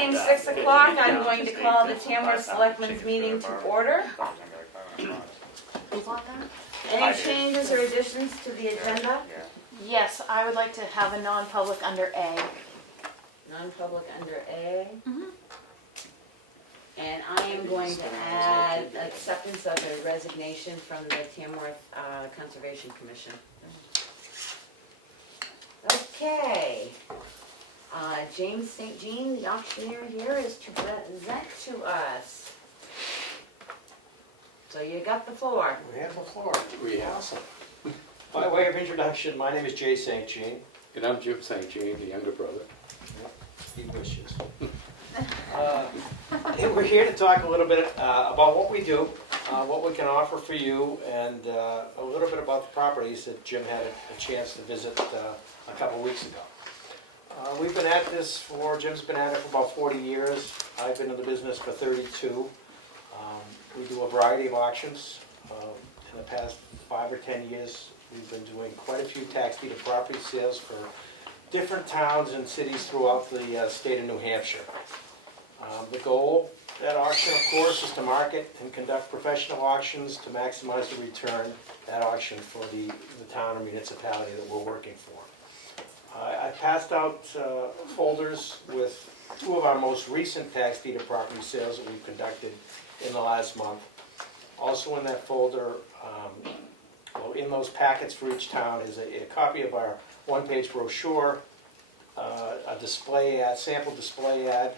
being 6 o'clock, I'm going to call the Tamworth Selectmen's meeting to order. Any changes or additions to the agenda? Yes, I would like to have a non-public under A. Non-public under A. And I am going to add acceptance of a resignation from the Tamworth Conservation Commission. Okay. James St. Jean, the auctioneer here, is to present to us. So you got the floor. We have the floor. We have. Awesome. By way of introduction, my name is Jay St. Jean. And I'm Jim St. Jean, the younger brother. He wishes. And we're here to talk a little bit about what we do, what we can offer for you, and a little bit about the properties that Jim had a chance to visit a couple weeks ago. We've been at this Jim's been at it for about 40 years. I've been in the business for 32. We do a variety of auctions. In the past 5 or 10 years, we've been doing quite a few tax deed and property sales for different towns and cities throughout the state of New Hampshire. The goal of that auction, of course, is to market and conduct professional auctions to maximize the return at auction for the town or municipality that we're working for. I passed out folders with 2 of our most recent tax deed and property sales that we've conducted in the last month. Also in that folder, in those packets for each town is a copy of our one-page brochure, a display ad, sample display ad.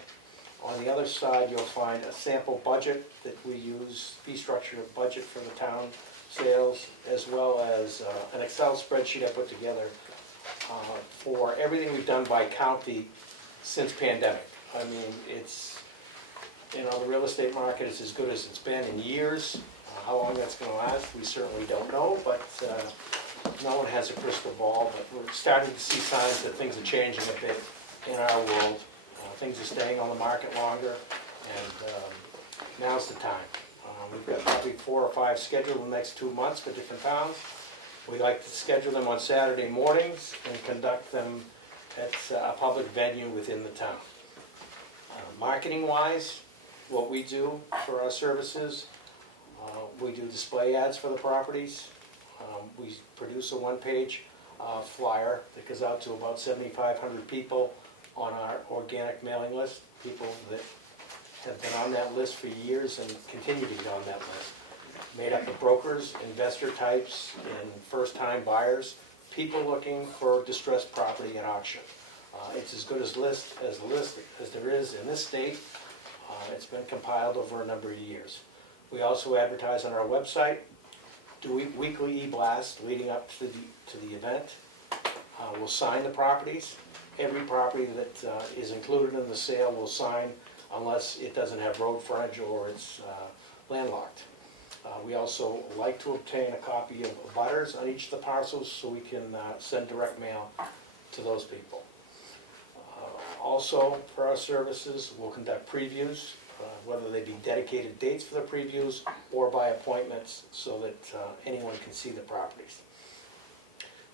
On the other side, you'll find a sample budget that we use, fee structure budget for the town sales, as well as an Excel spreadsheet I put together for everything we've done by county since pandemic. I mean, it's, the real estate market is as good as it's been in years. How long that's going to last, we certainly don't know, but no one has a crystal ball. But we're starting to see signs that things are changing a bit in our world. Things are staying on the market longer, and now's the time. We've got probably 4 or 5 scheduled in the next 2 months for different towns. We like to schedule them on Saturday mornings and conduct them at a public venue within the town. Marketing-wise, what we do for our services, we do display ads for the properties. We produce a one-page flyer that goes out to about 7,500 people on our organic mailing list, people that have been on that list for years and continue to be on that list. Made up of brokers, investor types, and first-time buyers, people looking for distressed property at auction. It's as good a list as there is in this state. It's been compiled over a number of years. We also advertise on our website, do weekly e-blasts leading up to the event. We'll sign the properties. Every property that is included in the sale will sign unless it doesn't have road frontage or it's landlocked. We also like to obtain a copy of butters on each of the parcels so we can send direct mail to those people. Also, for our services, we'll conduct previews, whether they be dedicated dates for the previews or by appointments so that anyone can see the properties.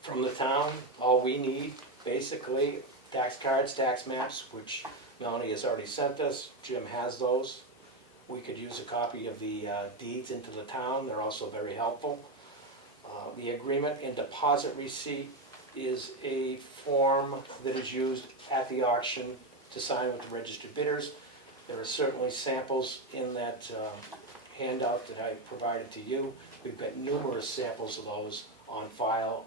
From the town, all we need, basically, tax cards, tax maps, which Melanie has already sent us. Jim has those. We could use a copy of the deeds into the town. They're also very helpful. The agreement and deposit receipt is a form that is used at the auction to sign with the registered bidders. There are certainly samples in that handout that I provided to you. We've got numerous samples of those on file.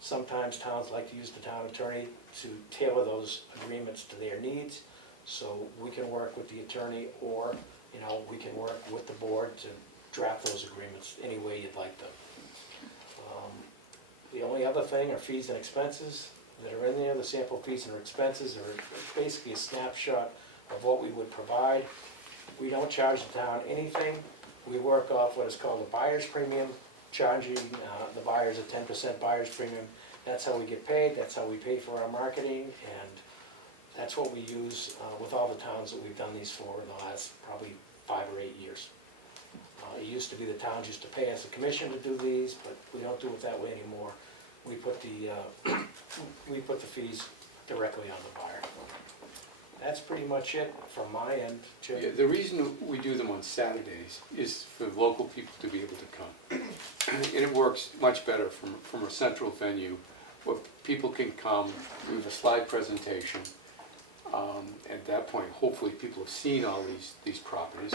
Sometimes towns like to use the town attorney to tailor those agreements to their needs. So we can work with the attorney, or we can work with the board to draft those agreements any way you'd like them. The only other thing are fees and expenses that are in there. The sample fees and expenses are basically a snapshot of what we would provide. We don't charge the town anything. We work off what is called a buyer's premium, charging the buyers a 10% buyer's premium. That's how we get paid. That's how we pay for our marketing, and that's what we use with all the towns that we've done these for in the last probably 5 or 8 years. It used to be the towns used to pay us a commission to do these, but we don't do it that way anymore. We put the fees directly on the buyer. that's pretty much it from my end, Yeah, Jim. the reason we do them on Saturdays is for local people to be able to come. And it works much better from a central venue where people can come, we have a slide presentation. At that point, hopefully, people have seen all these properties.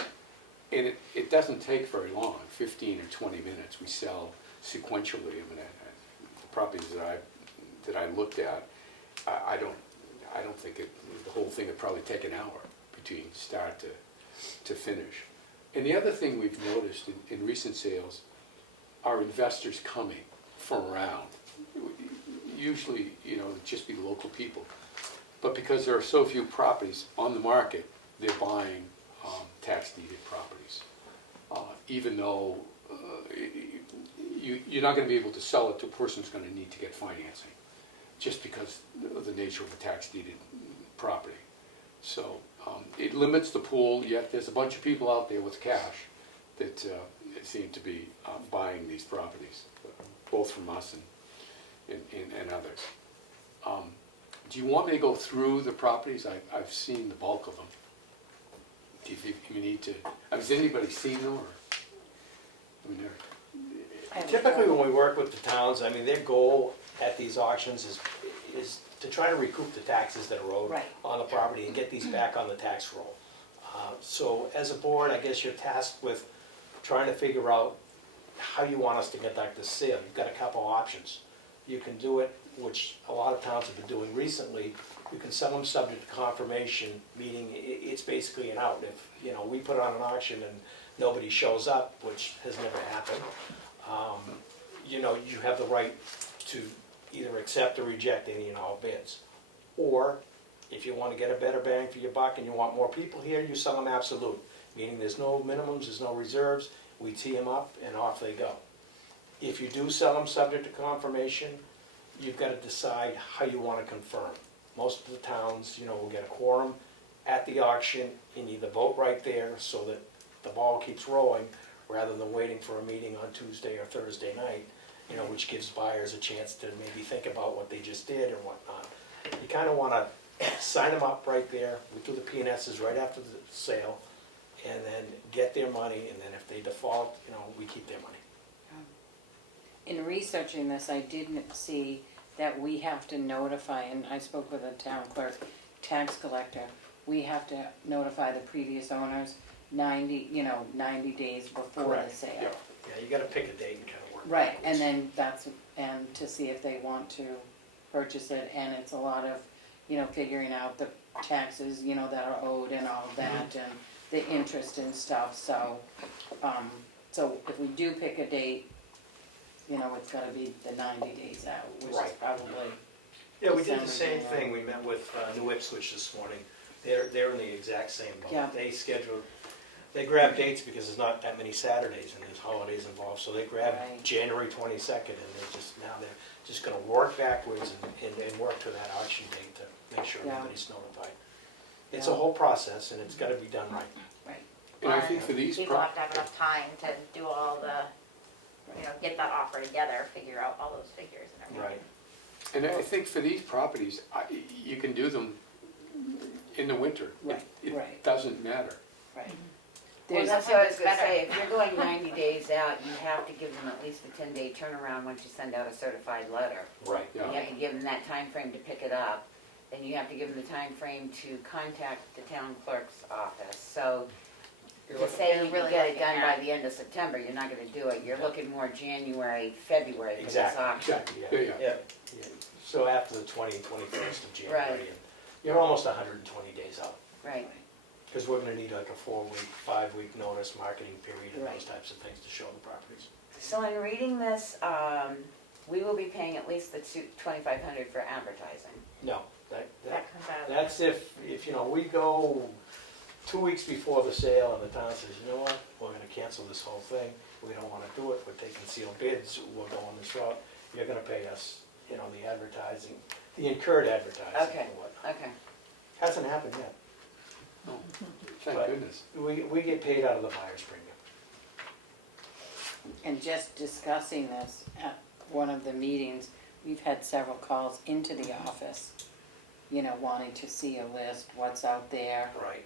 And it doesn't take very long, 15 or 20 minutes. We sell sequentially. I mean, the properties that I looked at, I don't think the whole thing would probably take an hour between start to finish. And the other thing we've noticed in recent sales are investors coming from around. Usually, it'd just be local people. But because there are so few properties on the market, they're buying tax deeded properties. Even though you're not going to be able to sell it to a person who's going to need to get financing, just because of the nature of a tax deeded property. So it limits the pool, yet there's a bunch of people out there with cash that seem to be buying these properties, both from us and others. Do you want me to go through the properties? I've seen the bulk of them. Do you think you need to, has anybody seen them, or? I mean, Typically, when we work with the towns, I mean, their goal at these auctions is to try to recoup the taxes that are owed Right. on the property and get these back on the tax roll. So as a board, I guess you're tasked with trying to figure out how you want us to conduct this sale. You've got a couple options. You can do it, which a lot of towns have been doing recently. You can sell them subject to confirmation, meaning it's basically an out. If, we put on an auction and nobody shows up, which has never happened, you have the right to either accept or reject any and all bids. Or, if you want to get a better bang for your buck and you want more people here, you sell them absolute, meaning there's no minimums, there's no reserves, we tee them up and off they go. If you do sell them subject to confirmation, you've got to decide how you want to confirm. Most of the towns, will get a quorum at the auction and either vote right there so that the ball keeps rolling rather than waiting for a meeting on Tuesday or Thursday night, which gives buyers a chance to maybe think about what they just did and whatnot. You kind of want to sign them up right there. We do the P&Ss right after the sale and then get their money, and then if they default, we keep their money. In researching this, I didn't see that we have to notify, and I spoke with a town clerk, tax collector, we have to notify the previous owners 90 days before the Correct. sale. Yeah, you got to pick a date and kind of work Right, backwards. and then and to see if they want to purchase it, and it's a lot of, figuring out the taxes, that are owed and all of that, and the interest and stuff, so if we do pick a date, it's gotta be the 90 days out, which is Right. probably, Yeah, we did the December, same January. thing, we met with New Ipswich this morning, they're in the exact same Yeah. boat. They grab dates because there's not that many Saturdays and there's holidays involved, so they grabbed Right. January 22nd, and they're just gonna work backwards and work to that auction date to make sure Yeah. everybody's notified. It's a Yeah. whole process, and it's gotta be done right. right, And I think for these People have to have enough time to do all the, get that offer together, figure out all those figures and everything. Right. And I think for these properties, you can do them in the winter. Right, It right. doesn't matter. right. Well, There's, that's what I was It's gonna better. say, if you're going 90 days out, you have to give them at least a 10-day turnaround once you send out a certified letter. Right. You Yeah. have to give them that time frame to pick it up, then you have to give them the time frame to contact the town clerk's office. So to say You're you really can get it looking done by at- the end of September, you're not gonna do it. You're looking more January, February for this Exactly. auction. Yeah, yeah. Yeah. So after the 21st of January, Right. and you're almost 120 days out. Right, Because we're gonna need like a 4-week, 5-week notice, marketing period, and those Right. types of things to show the properties. so in reading this, we will be paying at least the $2,500 for advertising. No, that, That comes out of. that's if we go 2 weeks before the sale and the town says, you know what, we're gonna cancel this whole thing, we don't wanna do it, we're taking sealed bids, we're going this route, you're gonna pay us, the advertising, the incurred advertising Okay. and whatnot. Okay, Hasn't happened yet. Oh, thank But- goodness. We get paid out of the buyer's premium. and just discussing this at one of the meetings, we've had several calls into the office you know, wanting to see a list, what's out there, Right.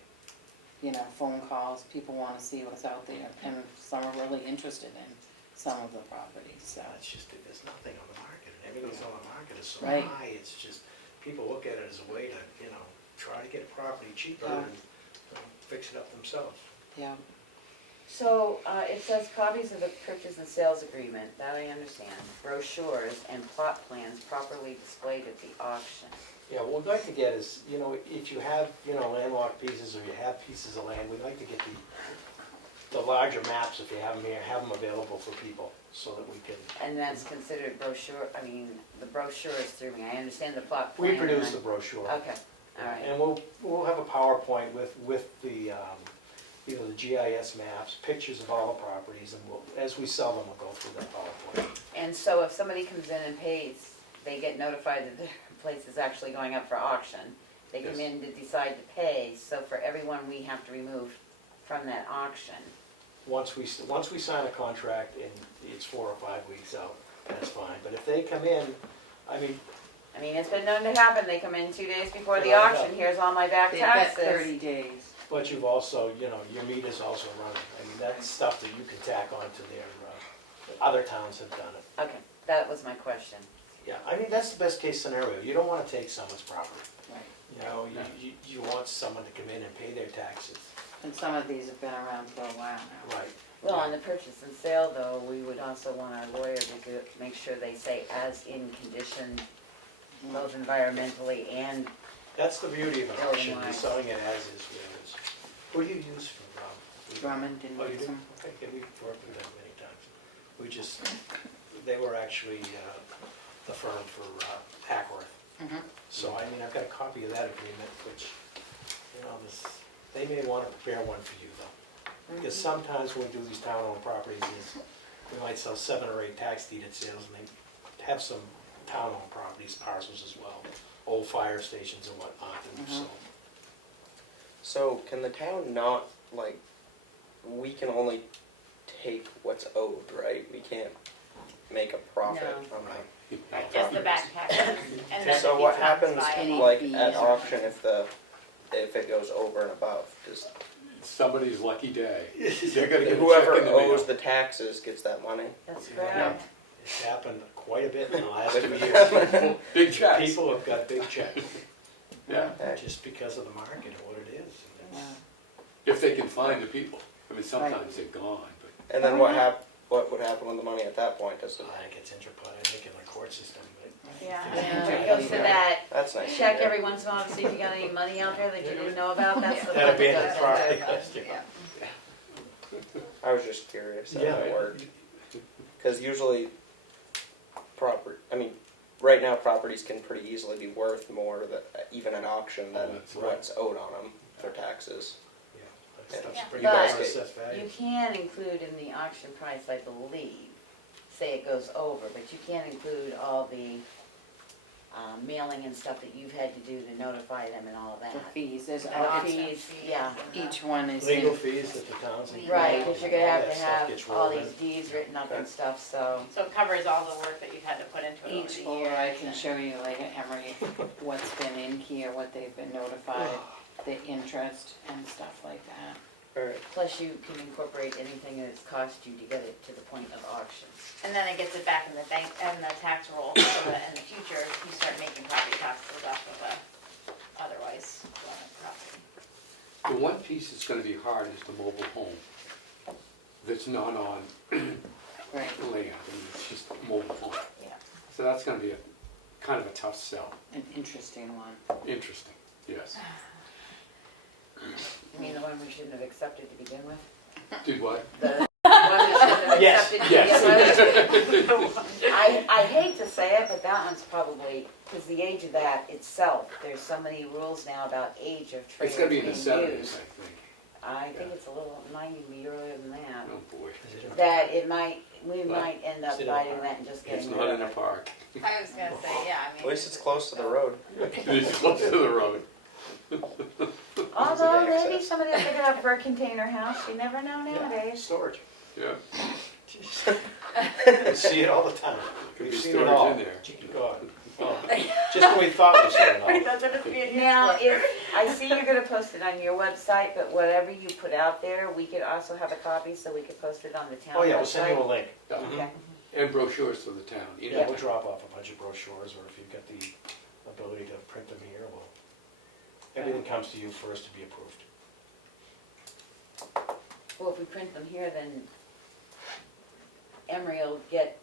you know, phone calls, people wanna see what's out there, and some are really interested in some of the properties, so. It's just, that there's nothing on the market, and everything's on the market is so Right. high, it's just, people look at it as a way to, you know, try to get a property cheaper Yeah. and fix it up themselves. Yeah, So, it says copies of the purchase and sales agreement, that I understand, brochures and plot plans properly displayed at the auction. Yeah, what we'd like to get is, you know, if you have, you know, landlocked pieces or you have pieces of land, we'd like to get the larger maps, if you have them here, have them available for people, so that we can. And that's considered brochure, I mean, the brochure is through me, I understand the plot We plan. produce and the brochure. Okay, all right. And we'll have a PowerPoint with the, you know, the GIS maps, pictures of all the properties, and we'll, as we sell them, we'll go through that PowerPoint. And so if somebody comes in and pays, they get notified that their place is actually going up for auction. They come Yes. in to decide to pay, so for everyone we have to remove from that auction. Once we sign a contract and it's 4 or 5 weeks out, that's fine. But if they come in, I mean, I mean, it's been known to happen, they come in 2 days before the Yeah, I know. auction, here's all my back they've got taxes. 30 days. but you've also, you know, your meter's also running. I mean, that's stuff that you can tack onto their, other towns have done it. Okay, that was my question. Yeah, I mean, that's the best case scenario. You don't want to take someone's property. Right. You know, you want someone to come in and pay their taxes. And some of these have been around for a while now. Right. Well, on the purchase and sale though, we would also want our lawyer to make sure they say as in condition, both environmentally and, That's the beauty of an Building auction, you're wise. selling it as is, where it is. Who do you use for, Drummond and Oh, you do? Nixon. Okay, yeah, we've worked with them many times. We just, they were actually the firm for Hackworth. Mhm. So, I mean, I've got a copy of that agreement, which, you know, they may want to prepare one for you, though. Because sometimes when we do these town-owned properties, we might sell 7 or 8 tax deeded sales, and they have some town-owned properties, parcels as well, old fire stations and whatnot, and so. So can the town not, like, we can only take what's owed, right? We can't make a profit No. on that. Right, just the back taxes, and then So if what it becomes happens, viable. Any like, fees at or- auction if it goes over and above? Does Somebody's lucky day. They're gonna get a whoever check in the mail. owes the taxes gets that money? that's Yeah. correct. It's happened quite a bit in the last 2 years. Big checks. People have got big checks, Yeah, just because of the market and what it is. And Yeah. it's- if they can find the people. I mean, sometimes they're gone, but And then what would happen with the money at that point? Does it, I think it's interpolated, I think, in the court system, but. Yeah, Yeah. it goes to that, that's nice. to check hear. every once in a while to see if you got any money out there that you didn't know about, that's the. That'd be in fund the that goes property into. question. I was just curious how Yeah, that worked. Because usually, right now properties can pretty easily be worth more even at auction than That's right. what's owed on them for taxes. Yeah, that stuff's Yeah. pretty But- well assessed value. You can include in the auction price, I believe, say it goes over, but you can't include all the mailing and stuff that you've had to do to notify them and all of that. The fees, there's And all, auction fees, fees yeah. and each one is Legal in, fees that the towns. incur, Right, Legal. because you're gonna have that to stuff gets have all rolled in. these deeds written up and stuff, so. So it covers all the work that you've had to put into it over each the folder, years. I can show you like Emery, what's been in here, what they've been notified, the interest and stuff like that. Alright, Plus you can incorporate anything that it's cost you to get it to the point of auction. And then it gets it back in the bank, and the tax roll, so that in the future, you start making property taxes off of a otherwise property. the one piece that's gonna be hard is the mobile home. That's not on Right, land, I mean, it's just a mobile home. Yeah. So that's gonna be kind of a tough sell. an interesting one. Interesting, yes. You mean the one we shouldn't have accepted to begin with? Did what? The one we shouldn't have Yes, accepted to begin with? I hate to say it, but that one's probably, because the age of that itself, there's so many rules now about age of trailers It's gonna be in being the used. seventies, I think. I think it's a little, it might even be earlier than that. Oh, boy. Is it- That it might, we Well, might end up is it a biting park? that and just It's getting not rid in of a it. park. I was gonna say, yeah, I mean. at least it's close to the road. It's close to the road. Although Easy maybe access. somebody will pick it up for a container house, you never know Yeah, nowadays. storage. Yeah, You see it all the time. could We've be seen it all. storage in there. God. Oh. Just when we thought we said Wait, no. that's what it's being used Now, for. if, I see you're gonna post it on your website, but whatever you put out there, we could also have a copy, so we could post it on the town website. Oh, yeah, we'll send you a link. Yeah. Okay. And brochures to the town. Yeah, we'll drop off a bunch of brochures, or if you've got the ability to print them here, everything comes to you first to be approved. Well, if we print them here, then Emery will get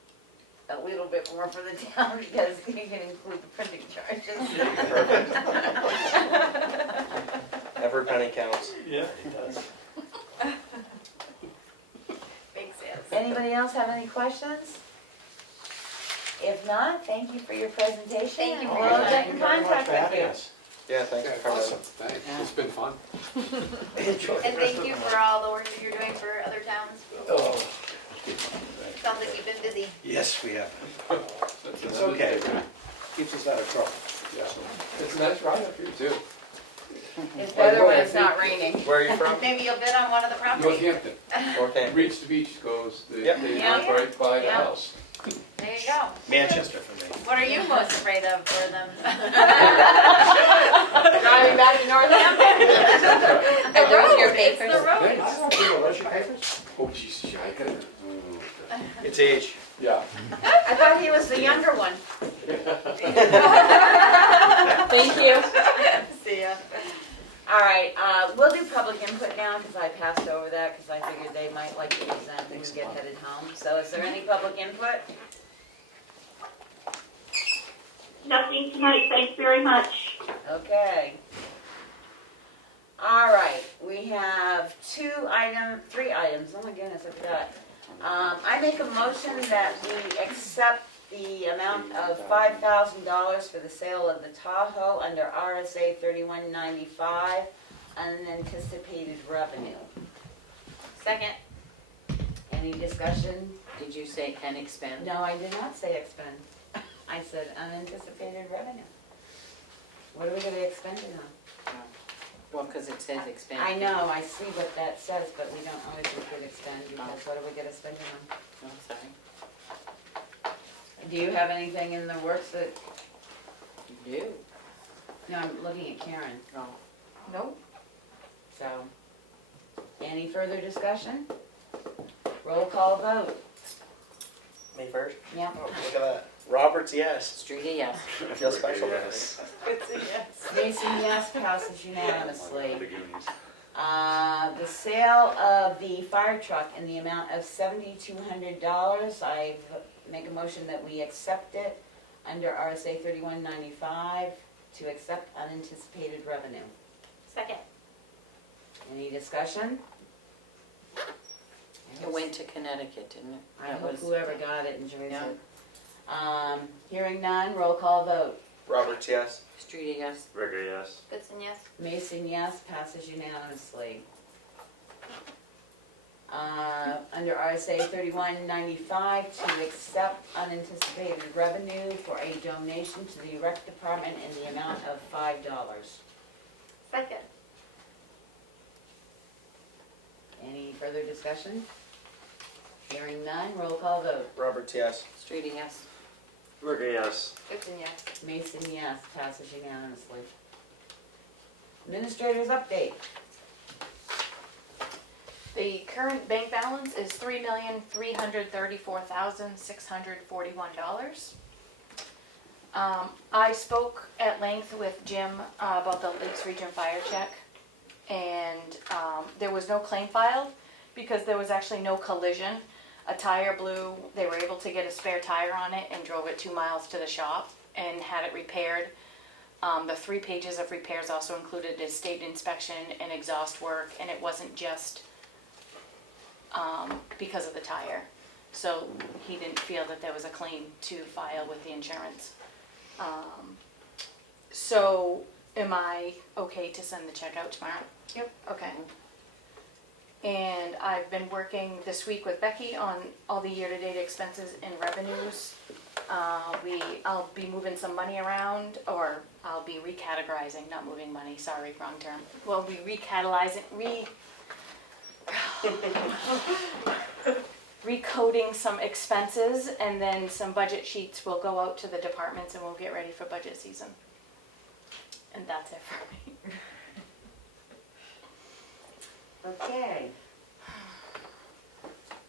a little bit more for the town because he can include the printing charges. Every penny counts. Yeah, it does. Big sales. Anybody else have any questions? If not, thank you for your presentation. Thank you and for we'll your get time. in Thank you very much contact for with having you. us. Yeah, thanks Yeah, for coming. awesome, thanks, it's been fun. And thank you for all the work that you're doing for other towns. Oh, Sounds like you've been busy. yes, we have. It's okay. Keeps us out of trouble. Yeah. It's a nice ride up here too. It's better when it's not raining. Where are you from? Maybe you'll bid on one of the properties. Northampton, Northampton. Reach the Beach goes, they Yep. they Yeah. live right by the Yeah. house. There you go. Manchester for me. What are you most afraid of for them? Driving back to Northampton. The those road, your it's papers? the road. Hey, I don't know, those your papers? Oh, jeez, I gotta, It's age. yeah. I thought he was the younger one. Thank you. See ya. All right, we'll do public input now because I passed over that because I figured they might like to present when we get headed home. So is there any public input? Nothing tonight, thanks very much. Okay. All right, we have three items, oh my goodness, I forgot. I make a motion that we accept the amount of $5,000 for the sale of the Tahoe under RSA 3195, unanticipated revenue. Second. Any discussion? Did you say and expend? No, I did not say expend. I said unanticipated revenue. What are we gonna expend it on? Well, because it says expend. I know, I see what that says, but we don't always include expend because what are we gonna spend it on? Oh, sorry. Do you have anything in the works that, You do? no, I'm looking at Karen, Oh. Nope. so. Any further discussion? Roll call vote. Me first? Yeah. Oh, look at that. Roberts, yes. Streety, yes. I feel special guys. It's a yes. Mason, yes, passes unanimously. The sale of the fire truck in the amount of $7,200, I make a motion that we accept it under RSA 3195 to accept unanticipated revenue. Second. Any discussion? It went to Connecticut, didn't it? I That hope was- whoever got it enjoys Yeah. it. Hearing none, roll call vote. Roberts, yes. Streety, yes. Rigger, yes. Goodson, yes. Mason, yes, passes unanimously. Under RSA 3195, to accept unanticipated revenue for a donation to the rec department in the amount of $5. Second. Any further discussion? Hearing none, roll call vote. Roberts, yes. Streety, yes. Rigger, yes. Goodson, yes. Mason, yes, passes unanimously. Administrator's update. The current bank balance is $3,334,641. I spoke at length with Jim about the Lakes Region fire check, and there was no claim filed because there was actually no collision. A tire blew, they were able to get a spare tire on it and drove it 2 miles to the shop and had it repaired. The 3 pages of repairs also included a state inspection and exhaust work, and it wasn't just because of the tire. So he didn't feel that there was a claim to file with the insurance. So am I okay to send the check out tomorrow? Yep. Okay. And I've been working this week with Becky on all the year-to-date expenses and revenues. I'll be moving some money around, or I'll be recategorizing, not moving money, sorry, wrong term. We'll be recoding some expenses, and then some budget sheets will go out to the departments and we'll get ready for budget season. And that's it for me. Okay.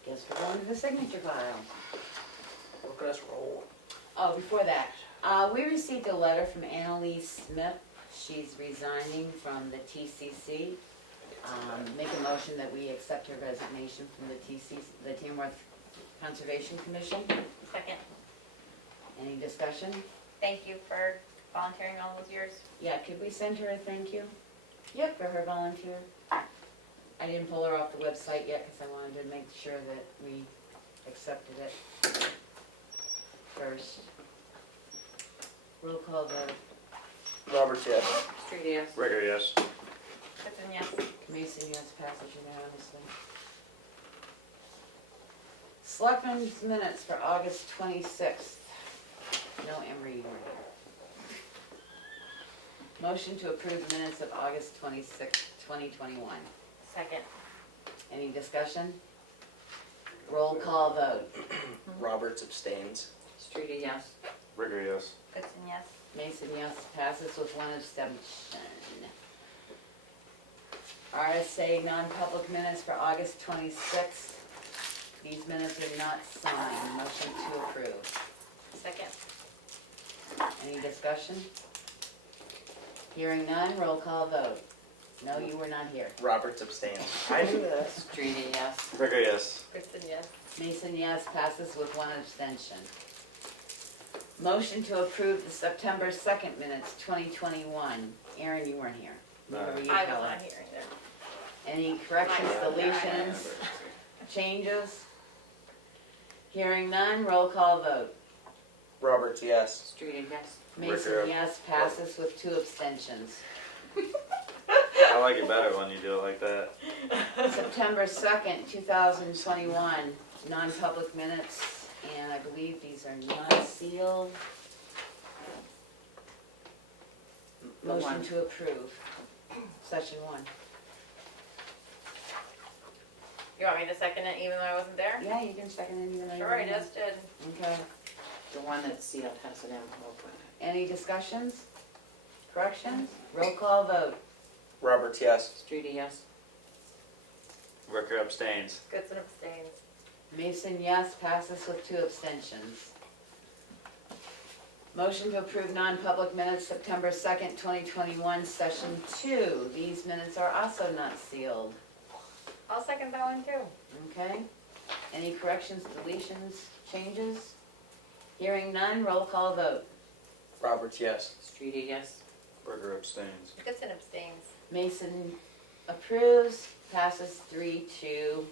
Guess we're going to the signature file. Look at us roll. Oh, before that, we received a letter from Annalise Smith. She's resigning from the TCC. Make a motion that we accept her resignation from the TCC, the Tamworth Conservation Commission. Second, Any discussion? thank you for volunteering all those years. Yeah, could we send her a thank you? Yep. For her volunteer. I didn't pull her off the website yet because I wanted to make sure that we accepted it first. Roll call vote. Roberts, yes. Street, yes. Rigger, yes. Goodson, yes. Mason, yes, passes unanimously. Selectmen's minutes for August 26th. No Emery were here. Motion to approve the minutes of August 26th, 2021. Second, Any discussion? Roll call vote. Roberts abstains. Street, yes. Rigger, yes. Goodson, yes. Mason, yes, passes with one abstention. RSA non-public minutes for August 26th. These minutes are not signed. Motion to approve. Second, Any discussion? Hearing none, roll call vote. No, you were not here. Roberts abstains. I knew that. Street, yes. Rigger, yes. Goodson, yes. Mason, yes, passes with one abstention. Motion to approve the September 2nd minutes, 2021. Aaron, you weren't here. Neither were you, I was Kelly. not here either. Any corrections, deletions, changes? Hearing none, roll call vote. Roberts, yes. Street, yes. Mason, Ricker. yes, passes with two abstentions. I like it better when you do it like that. September 2nd, 2021, non-public minutes, and I believe these are not sealed. The Motion one. to approve, session 1. You want me to second it even though I wasn't there? Yeah, you can second it even though you Sure, I weren't here. just did. Okay. The one that's sealed has an envelope with it. Any discussions? Corrections? Roll call vote. Roberts, yes. Street, yes. Rigger abstains. Goodson abstains. Mason, yes, passes with two abstentions. Motion to approve non-public minutes, September 2nd, 2021, session 2. These minutes are also not sealed. I'll second that one too. Okay? Any corrections, deletions, changes? Hearing none, roll call vote. Roberts, yes. Street, yes. Rigger abstains. Goodson abstains. Mason approves, passes 3-2.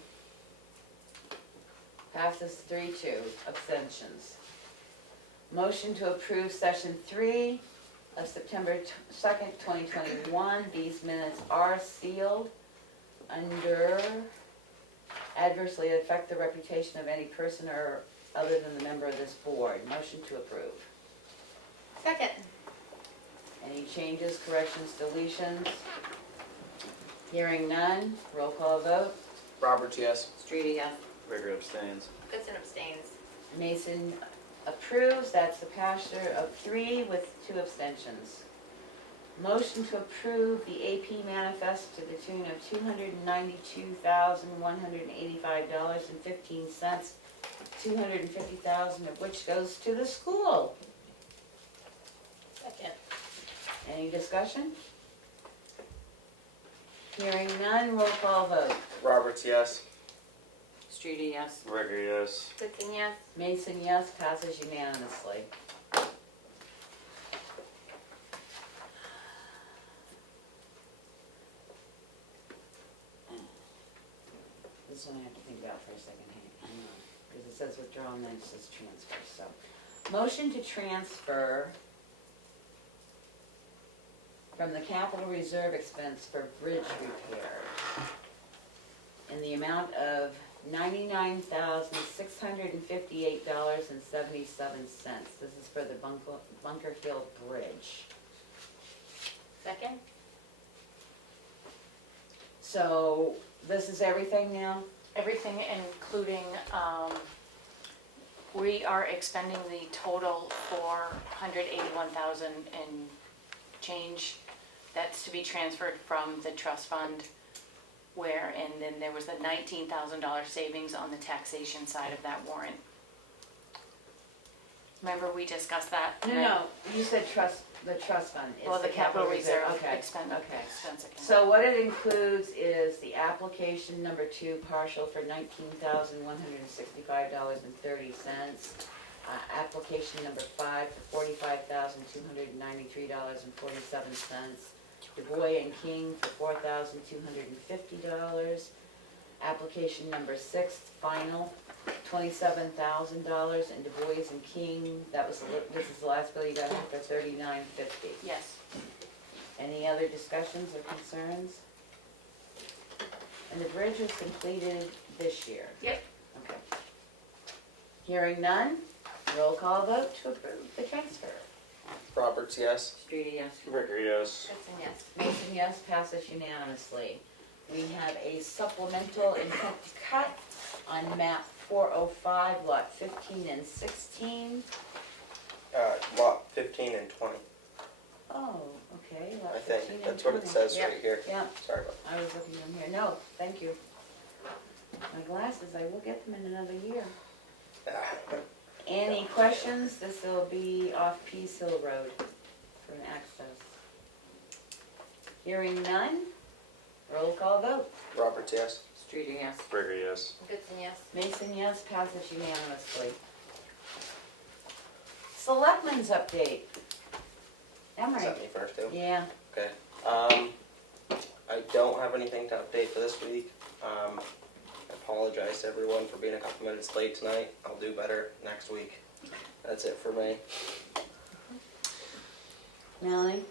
Passes 3-2, abstentions. Motion to approve session 3 of September 2nd, 2021. These minutes are sealed under adversely affect the reputation of any person or other than the member of this board. Motion to approve. Second, Any changes, corrections, deletions? Hearing none, roll call vote. Roberts, yes. Street, yes. Rigger abstains. Goodson abstains. Mason approves, that's the passer of 3 with 2 abstentions. Motion to approve the AP manifest to the tune of $292,185.15, $250,000 of which goes to the school. Second, Any discussion? Hearing none, roll call vote. Roberts, yes. Street, yes. Rigger, yes. Goodson, yes. Mason, yes, passes unanimously. This one I have to think about for a second, hang on, because it says withdraw and then it says transfer, so. Motion to transfer from the capital reserve expense for bridge repair in the amount of $99,658.77. This is for the Bunker Hill Bridge. Second, So, this is everything now? everything including, we are expending the total 481,000 and change that's to be transferred from the trust fund and then there was a $19,000 savings on the taxation side of that warrant. Remember we discussed that? No, you said the trust fund. It's Well, the capital reserve Okay. expense Okay. account. So what it includes is the application number 2 partial for $19,165.30. Application number 5 for $45,293.47. Du Bois and King for $4,250. Application number 6, final, $27,000, and Du Bois and King, this is the last bill you got in for $39.50. Yes. Any other discussions or concerns? And the bridge was completed this year? Yep. Okay. Hearing none, roll call vote to approve the transfer. Roberts, yes. Streety, yes. Ricker, yes. Hudson, yes. Mason, yes, passes unanimously. We have a supplemental intent to cut on map 405, lot 15 and 16. Lot 15 and 20, Oh, okay, lot I 15 think. and That's what it 20. says Yep. right here. Yeah, Sorry about I was looking in here. No, thank you. My glasses, I will get them in another year. that. Any questions? This will be off Peace Hill Road for an access. Hearing none, roll call vote. Roberts, yes. Streety, yes. Ricker, yes. Hudson, yes. Mason, yes, passes unanimously. Selectmen's update. Is Emery? that me first, too? Yeah, Okay. I don't have anything to update for this week. I apologize to everyone for being a couple minutes late tonight. I'll do better next week. That's it for me. Melanie?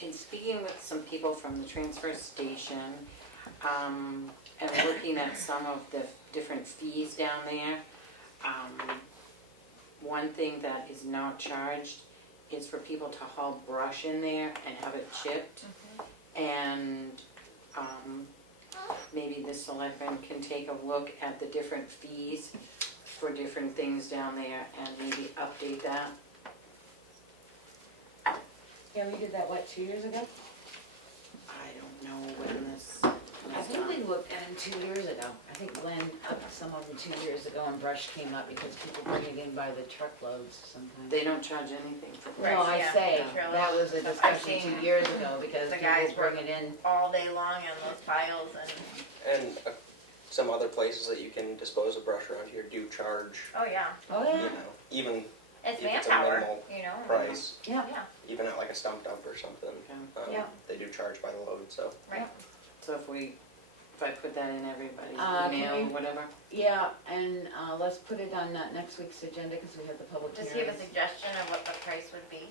In speaking with some people from the transfer station, and looking at some of the different fees down there, one thing that is not charged is for people to haul brush in there and have it chipped. And, maybe the selectmen can take a look at the different fees for different things down there and maybe update that. Yeah, we did that, what, 2 years ago? I don't know when this I was think we done. looked at it 2 years ago. I think Glenn upped some of them 2 years ago and brush came up because people bring it in by the truckloads sometimes. They don't charge anything for Right, No, I yeah, say, the trailer. that was a I've discussion seen 2 years ago because the people guys bring work it in. all day long on those piles and, And some other places that you can dispose of brush around here do charge, oh yeah, Oh, you yeah, know, even it's If it's a manpower, minimal you know? price, yeah, Yeah, even at like a stump dump or something. Yeah. They do charge by the load, so. right. So if I put that in everybody's Can email or we- whatever, yeah, and let's put it on next week's agenda because we have the public Does he have a hearings. suggestion of what the price would be?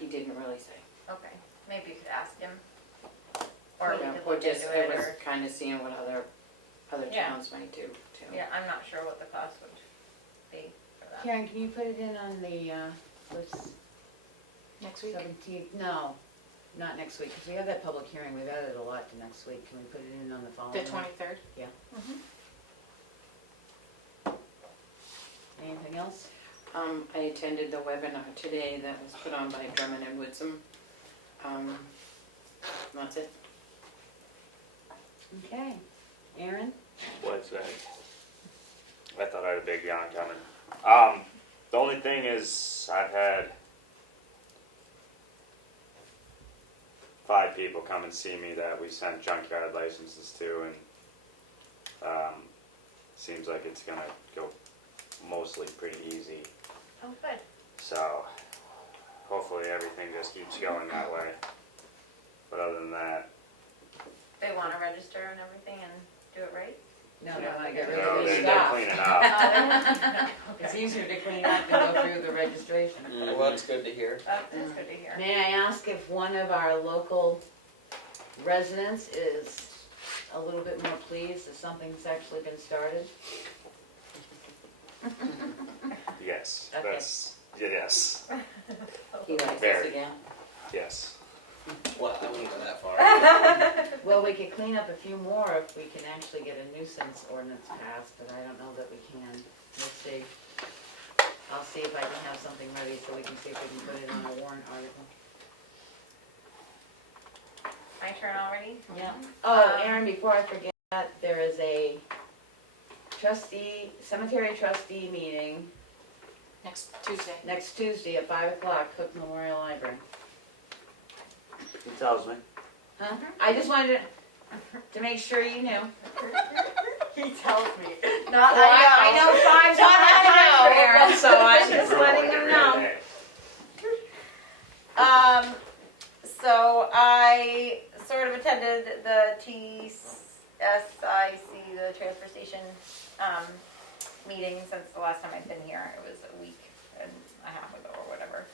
he didn't really say. Okay, maybe you could ask him. Or we Yeah, could or look just, into I it, was or, kinda seeing what other Yeah. towns might do too. yeah, I'm not sure what the cost would be for that. Karen, can you put it in on the, what's, Next week? 17th? No, not next week, because we have that public hearing, we've added a lot to next week. Can we put it in on the following The week? 23rd? Yeah. Mhm. Anything else? I attended the webinar today that was put on by Drummond and Woodson. That's it. Okay. Aaron? What's that? I thought I had a big yawn coming. The only thing is, I've had 5 people come and see me that we sent junkyard licenses to, and seems like it's gonna go mostly pretty easy. Oh, good. So hopefully everything just keeps going that way. But other than that, They wanna register and everything and do it right? No, they want to get rid no, of the they're stuff. cleaning up. It's easier to clean up and go through the registration. Well, that's good to hear. That is good to hear. May I ask if one of our local residents is a little bit more pleased that something's actually been started? Yes, Okay. that's, yes, He likes us Very. again. yes. Well, I wouldn't go that far. Well, we could clean up a few more if we can actually get a nuisance ordinance passed, but I don't know that we can. We'll see. I'll see if I can have something ready so we can see if we can put it on a warrant article. My turn already? Yeah. Oh, Aaron, before I forget, there is a cemetery trustee meeting Next Tuesday. next Tuesday at 5 o'clock, Cook Memorial Library. He tells me. Huh? I just wanted to make sure you knew. He tells me. Not Well, I know five's not I a time for know. Aaron, so I'm just letting him know. So I sort of attended the TSIC, the transfer station, meeting since the last time I've been here. It was a week and a half ago or whatever.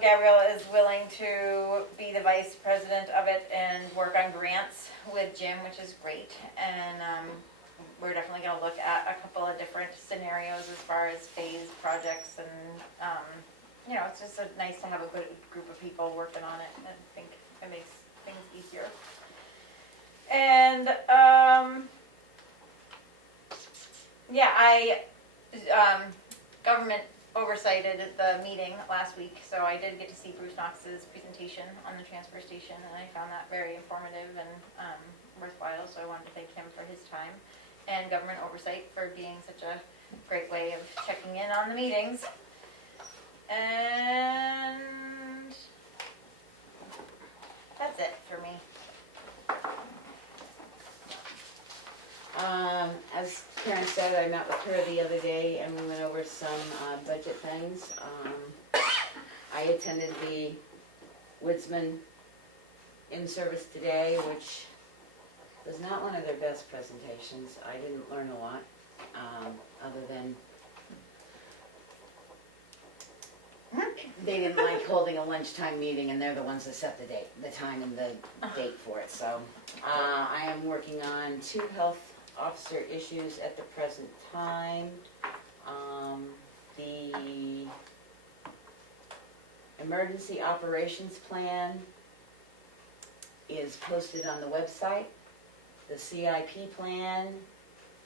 Gabriella is willing to be the vice president of it and work on grants with Jim, which is great. And we're definitely going to look at a couple of different scenarios as far as phase projects, and you know, it's just nice to have a good group of people working on it, and I think it makes things easier. And yeah, I government oversighted the meeting last week, so I did get to see Bruce Knox's presentation on the transfer station, and I found that very informative and worthwhile, so I wanted to thank him for his time, and government oversight for being such a great way of checking in on the meetings. And that's it for me. As Karen said, I met with her the other day and we went over some budget things. I attended the Woodsman in-service today, which was not one of their best presentations. I didn't learn a lot, other than they didn't like holding a lunchtime meeting, and they're the ones that set the time and the date for it. So I am working on 2 health officer issues at the present time. The emergency operations plan is posted on the website. The CIP plan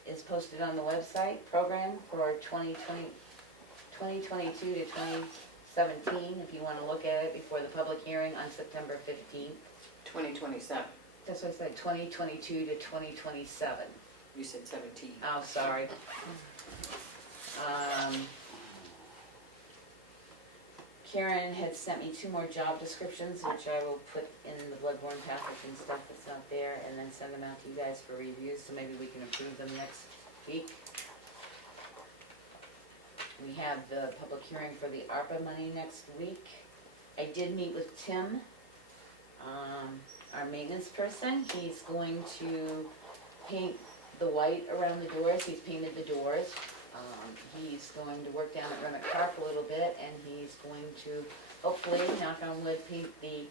is posted on the website, program for 2022 to 2017, if you want to look at it before the public hearing on September 15th. 2027, That's what I said, 2022 to 2027. you said 17. Oh, sorry. Karen had sent me 2 more job descriptions, which I will put in the bloodborne pathogen stuff that's out there, and then send them out to you guys for review, so maybe we can approve them next week. We have the public hearing for the ARPA money next week. I did meet with Tim, our maintenance person. He's going to paint the white around the doors. He's painted the doors. He's going to work down at Remick Park a little bit, and he's going to, hopefully, knock on wood, paint the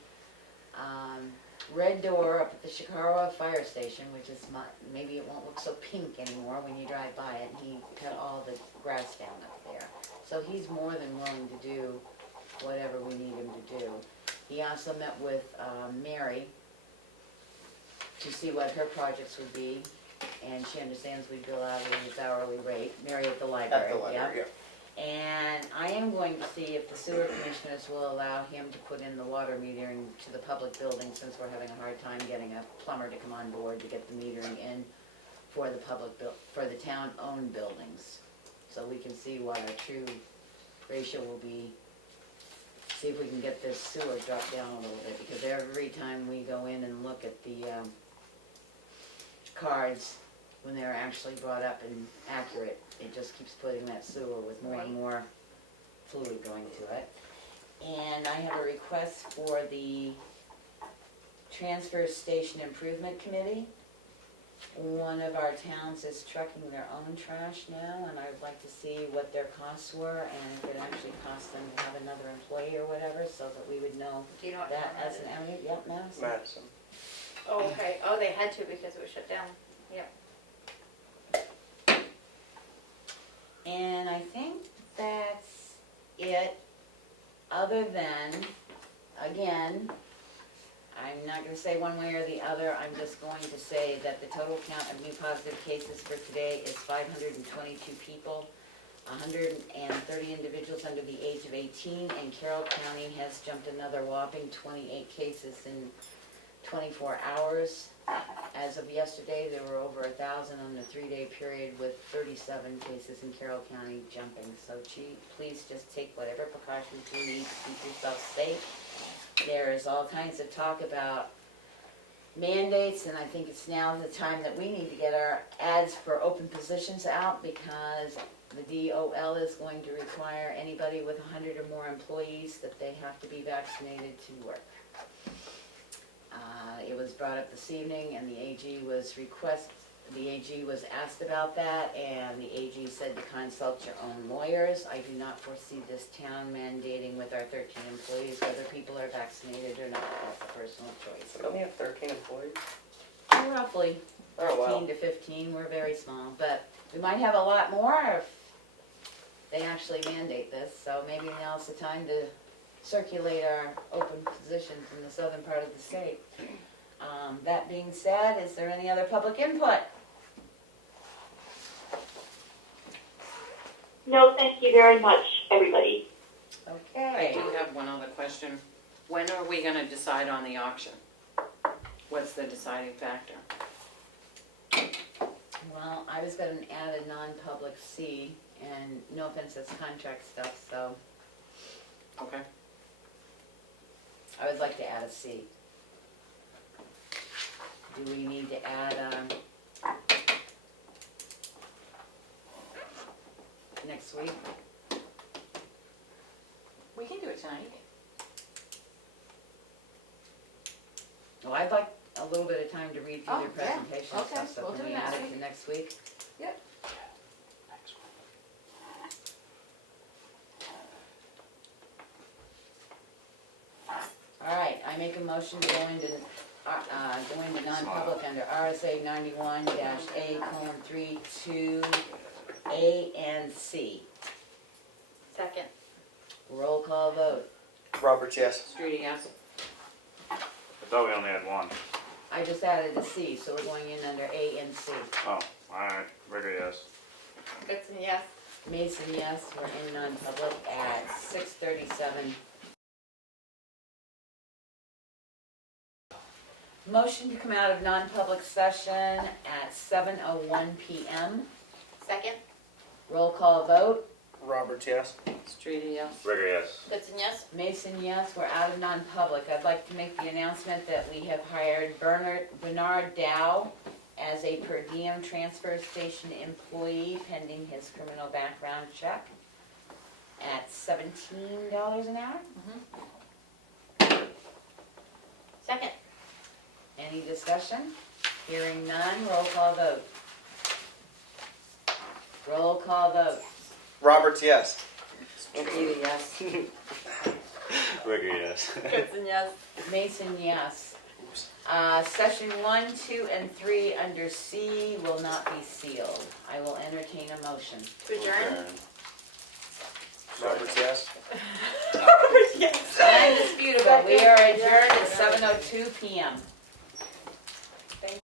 red door up at the Chicago Fire Station, which is, maybe it won't look so pink anymore when you drive by it. And he cut all the grass down up there. So he's more than willing to do whatever we need him to do. He also met with Mary to see what her projects would be, and she understands we bill out at his hourly rate. Mary at the library. At the library, yeah. And I am going to see if the sewer commissioners will allow him to put in the water metering to the public building, since we're having a hard time getting a plumber to come on board to get the metering in for the for the town-owned buildings. So we can see what our true ratio will be, see if we can get this sewer dropped down a little bit, because every time we go in and look at the cards, when they're actually brought up and accurate, it just keeps putting that sewer with more and more fluid going to it. And I have a request for the Transfer Station Improvement Committee. One of our towns is trucking their own trash now, and I would like to see what their costs were, and if it actually cost them to have another employee or whatever, so that we would know Do you know what that town as that an is? area. Yep, Madison. Madison. Oh, okay. Oh, they had to because it was shut down. Yep. And I think that's it, other than, again, I'm not not gonna say one way or the other, I'm just going to say that the total count of new positive cases for today is 522 people, 130 individuals under the age of 18, and Carroll County has jumped another whopping 28 cases in 24 hours. As of yesterday, there were over 1,000 on the 3-day period, with 37 cases in Carroll County jumping. So please just take whatever precautions you need to keep yourself safe. There is all kinds of talk about mandates, and I think it's now the time that we need to get our ads for open positions out, because the DOL is going to require anybody with 100 or more employees that they have to be vaccinated to work. It was brought up this evening, and the AG was asked about that, and the AG said to consult your own lawyers. I do not foresee this town mandating with our 13 employees whether people are vaccinated or not. That's a personal choice. We only have 13 employees? Roughly Oh, wow. 14 to 15, we're very small, but we might have a lot more if they actually mandate this, so maybe now's the time to circulate our open positions in the southern part of the state. That being said, is there any other public input? No, thank you very much, everybody. I Okay. do have one other question. When are we gonna decide on the auction? What's the deciding factor? Well, I was gonna add a non-public C, and no offense, it's contract stuff, so Okay. I would like to add a C. Do we need to add, next week? We can do it tonight. Well, I'd like a little bit of time to read through Oh, their yeah. presentation Okay, stuff, so we'll can do we it next add it week. to next week? Yep. All right, I make a motion to go into non-public under RSA 91-A:32 A and C. Second. Roll call vote. Roberts, yes. Streety, yes? I thought we only had one. I just added a C, so we're going in under A and C. Oh, alright, Rigger, yes. Goodson, yes. Mason, yes, we're in non-public at 6:37. Motion to come out of non-public session at 7:01 PM. Second. Roll call vote. Roberts, yes. Streety, yes? Rigger, yes. Goodson, yes. Mason, yes, we're out of non-public. I'd like to make the announcement that we have hired Bernard Dow as a per diem transfer station employee pending his criminal background check at $17 an hour. Second. Any discussion? Hearing none, roll call vote. Roll call vote. Roberts, yes. Streety, yes? Rigger, yes. Goodson, yes. Mason, yes. Session 1, 2, and 3 under C will not be sealed. I will entertain a motion. To adjourn? Roberts, yes. Undisputable, we are adjourned at 7:02 PM.